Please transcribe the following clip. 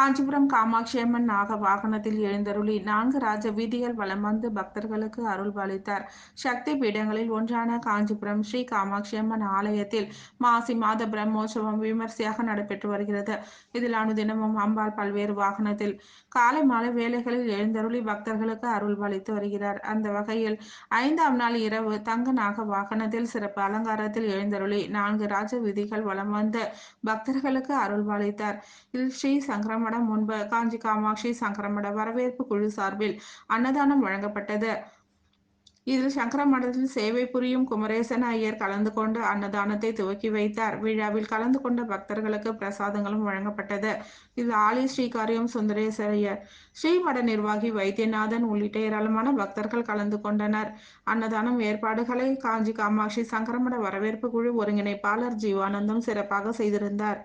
காஞ்சிபுரம் காமாட்சி அம்மன் நாக வாகனத்தில் எழுந்தருளி நான்கு ராஜ வீதிகள் வலம் வந்து பக்தர்களுக்கு அருள்பாலித்தார் சக்தி பீடங்களில் ஒன்றான காஞ்சிபுரம் ஸ்ரீ காமாட்சி அம்மன் ஆலயத்தில் மாசி மாத பிரம்மோற்சவம் விமர்சையாக நடைபெற்று வருகிறது. இதில் அனுதினமும் அம்பாள் பல்வேறு வாகனத்தில் காலை மாலை வேலைகளில் எழுந்தருளி பக்தர்களுக்கு அருள்பாலித்து வருகிறார். அந்த வகையில் ஐந்தாம் நாள் இரவு தங்க நாக வாகனத்தில் சிறப்பு அலங்காரத்தில் எழுந்தருளி நான்கு ராஜ வீதிகள் வலம் வந்து பக்தர்களுக்கு அருள்பாலித்தார் இதில் ஸ்ரீ மடம் முன்பு காஞ்சி காமாட்சி சங்கரமட வரவேற்பு குழு சார்பில் அன்னதானம் வழங்கப்பட்டது. இதில் சங்கர மடத்தில் சேவை புரியும் குமரேசன் ஐயர் கலந்து கொண்டு அன்னதானத்தை துவக்கி வைத்தார். விழாவில் கலந்து கொண்ட பக்தர்களுக்கு பிரசாதங்களும் வழங்கப்பட்டது. இதில் ஆலி ஸ்ரீகாரியம் சுந்தரேசரையர் ஸ்ரீமட நிர்வாகி வைத்தியநாதன் உள்ளிட்ட ஏராளமான பக்தர்கள் கலந்து கொண்டனர். அன்னதானம் ஏற்பாடுகளை காஞ்சி காமாட்சி சங்கரமட வரவேற்பு குழு ஒருங்கிணைப்பாளர் ஜீவானந்தம் சிறப்பாக செய்திருந்தார்.